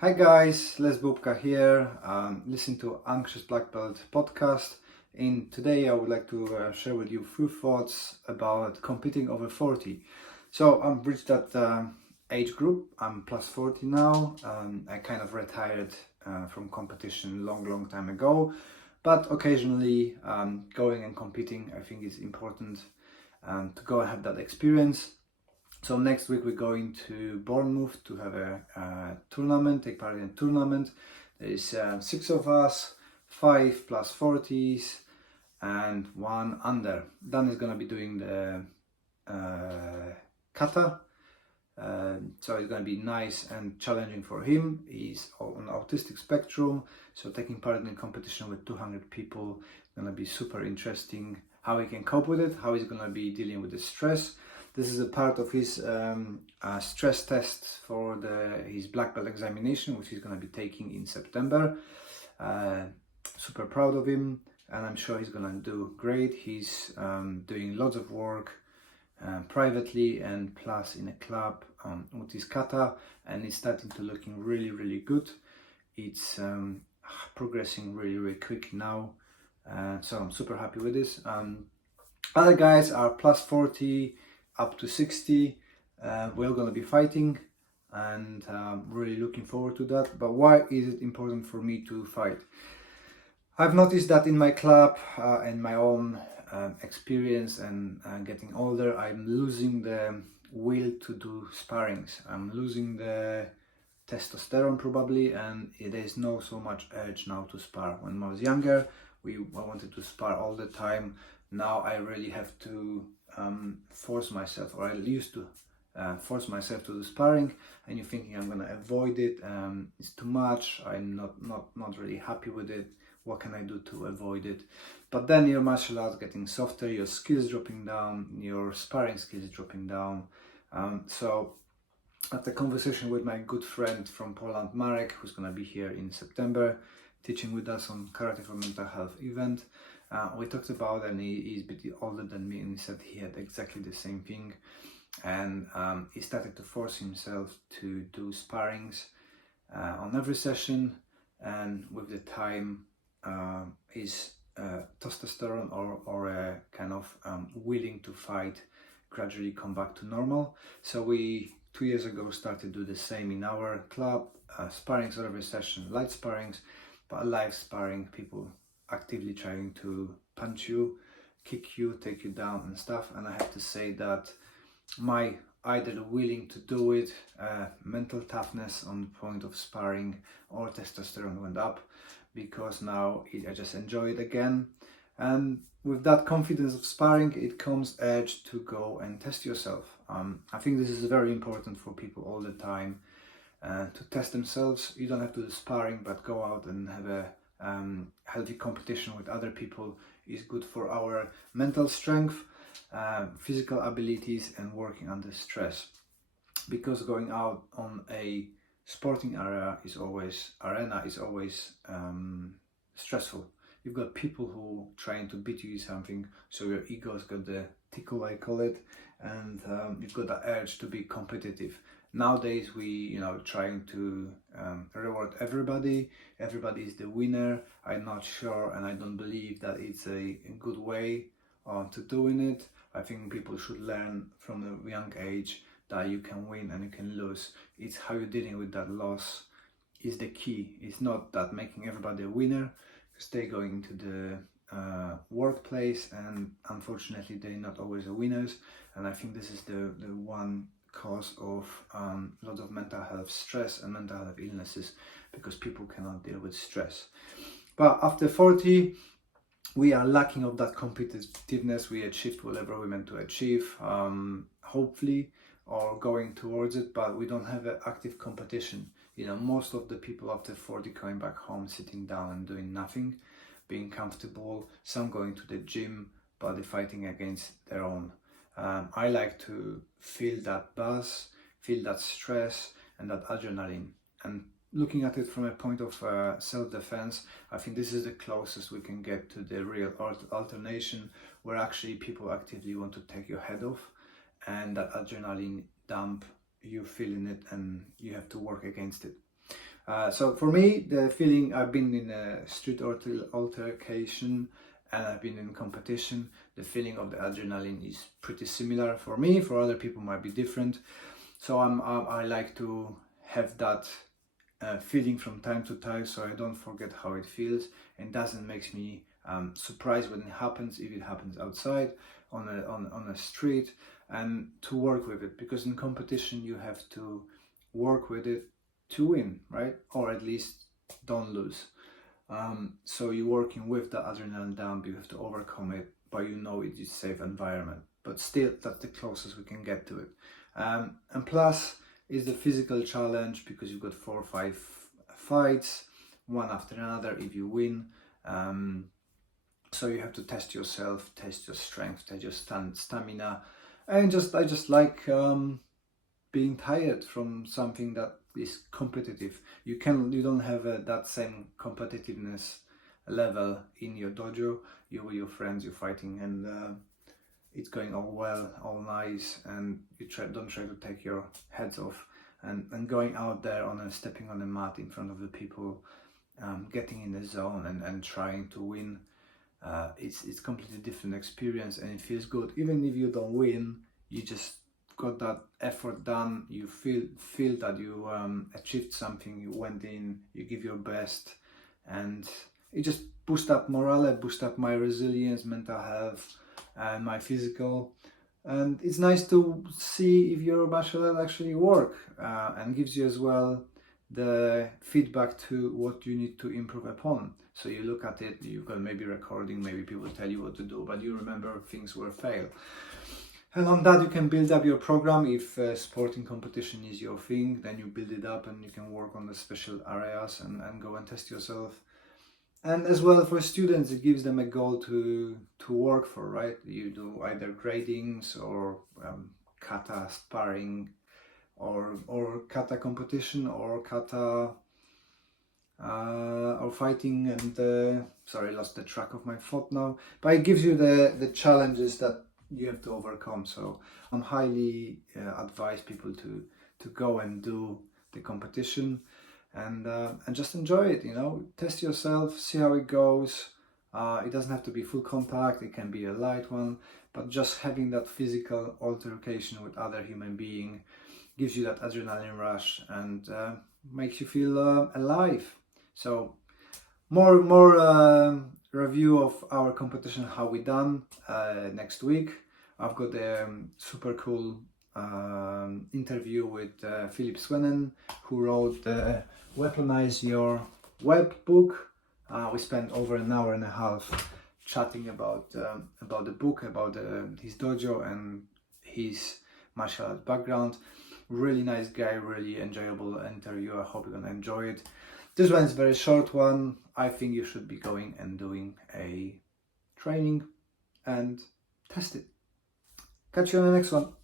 Hi guys, Les Bubka here. Listen to Anxious Black Belt podcast. And today I would like to share with you a few thoughts about competing over 40. So I've reached that age group. I'm plus 40 now. I kind of retired from competition long time ago, but occasionally going and competing, I think is important to go and have that experience. So next week we're going to Bournemouth to have a tournament, take part in a tournament. There is 6 of us, 5 plus 40s and 1 under. Dan is going to be doing the kata. So it's going to be nice and challenging for him. He's on the autistic spectrum, so taking part in a competition with 200 people is going to be super interesting. How he can cope with it, how he's going to be dealing with the stress. This is a part of his stress test for his black belt examination, which he's going to be taking in September. Super proud of him, and I'm sure he's going to do great. He's doing lots of work privately and plus in a club with his kata, and it's starting to looking really good. It's progressing really quick now, so I'm super happy with this. Other guys are plus 40 up to 60. We're going to be fighting, and really looking forward to that. But why is it important for me to fight? I've noticed that in my club and my own experience and getting older, I'm losing the will to do sparrings. I'm losing the testosterone probably, and there's no so much urge now to spar. When I was younger, I wanted to spar all the time. Now I really have to force myself, or I used to force myself to do sparring, and you're thinking I'm gonna avoid it, it's too much, I'm not really happy with it, what can I do to avoid it? But then your martial arts getting softer, your skills dropping down, your sparring skills dropping down. So after conversation with my good friend from Poland, Marek, who's gonna be here in September teaching with us on Karate for Mental Health event, we talked about, and he's a bit older than me, and he said he had exactly the same thing, and he started to force himself to do sparrings on every session, and with the time his testosterone or kind of willing to fight gradually come back to normal. So we 2 years ago started to do the same in our club, sparrings on every session, light sparrings, but live sparring, people actively trying to punch you, kick you, take you down and stuff. And I have to say that my either willing to do it, mental toughness on the point of sparring, or testosterone went up, because now I just enjoy it again. And with that confidence of sparring, it comes urge to go and test yourself. I think this is very important for people all the time, to test themselves. You don't have to do sparring, but go out and have a healthy competition with other people is good for our mental strength, physical abilities, and working under stress. Because going out on a sporting arena is always stressful. You've got people who trying to beat you in something, so your ego's got the tickle, I call it, and you've got the urge to be competitive. Nowadays we trying to reward everybody is the winner. I'm not sure, and I don't believe that it's a good way to doing it. I think people should learn from a young age that you can win and you can lose. It's how you're dealing with that loss is the key. It's not that making everybody a winner, because they're going into the workplace, and unfortunately they're not always the winners. And I think this is the one cause of a lot of mental health stress and mental health illnesses, because people cannot deal with stress. But after 40, we are lacking of that competitiveness. We achieved whatever we meant to achieve, hopefully, or going towards it, but we don't have an active competition. Most of the people after 40 coming back home, sitting down and doing nothing, being comfortable, some going to the gym, but they're fighting against their own. I like to feel that buzz, feel that stress and that adrenaline. And looking at it from a point of self-defense, I think this is the closest we can get to the real alternation, where actually people actively want to take your head off, and that adrenaline dump, you feeling it and you have to work against it. So for me, the feeling, I've been in a street altercation and I've been in competition, the feeling of the adrenaline is pretty similar for me. For other people might be different. So I like to have that feeling from time to time, so I don't forget how it feels, and doesn't makes me surprised when it happens, if it happens outside on a street, and to work with it, because in competition you have to work with it to win, right? Or at least don't lose. So you're working with the adrenaline dump, you have to overcome it, but you know it is a safe environment. But still, that's the closest we can get to it. And plus is the physical challenge, because you've got 4 or 5 fights, one after another if you win. So you have to test yourself, test your strength, test your stamina, and I just like being tired from something that is competitive. You don't have that same competitiveness level in your dojo. You with your friends, you're fighting, and it's going all well, all nice, and you don't try to take your heads off. And going out there stepping on the mat in front of the people, getting in the zone and trying to win. It's completely different experience, and it feels good. Even if you don't win, you just got that effort done. You feel that you achieved something. You went in, you give your best, and it just boost up morale, boost up my resilience, mental health, and my physical. And it's nice to see if your martial art actually work, and gives you as well the feedback to what you need to improve upon. So you look at it, you've got maybe recording, maybe people tell you what to do, but you remember things were fail. And on that you can build up your program. If sporting competition is your thing, then you build it up and you can work on the special areas and go and test yourself. And as well for students, it gives them a goal to work for, right? You do either gradings or kata sparring, or kata competition, or kata or fighting, and sorry, lost the track of my thought now. But it gives you the challenges that you have to overcome. So I'm highly advise people to go and do the competition, and just enjoy it. Test yourself, see how it goes. It doesn't have to be full contact, it can be a light one, but just having that physical altercation with other human being gives you that adrenaline rush and makes you feel alive. So more review of our competition, how we done next week. I've got a super cool interview with Philip Swennen, who wrote the Weaponize Your Web book. We spent over an hour and a half chatting about the book, about his dojo and his martial art background. Really nice guy, really enjoyable interview. I hope you're gonna enjoy it. This one is a very short one. I think you should be going and doing a training and test it. Catch you on the next one.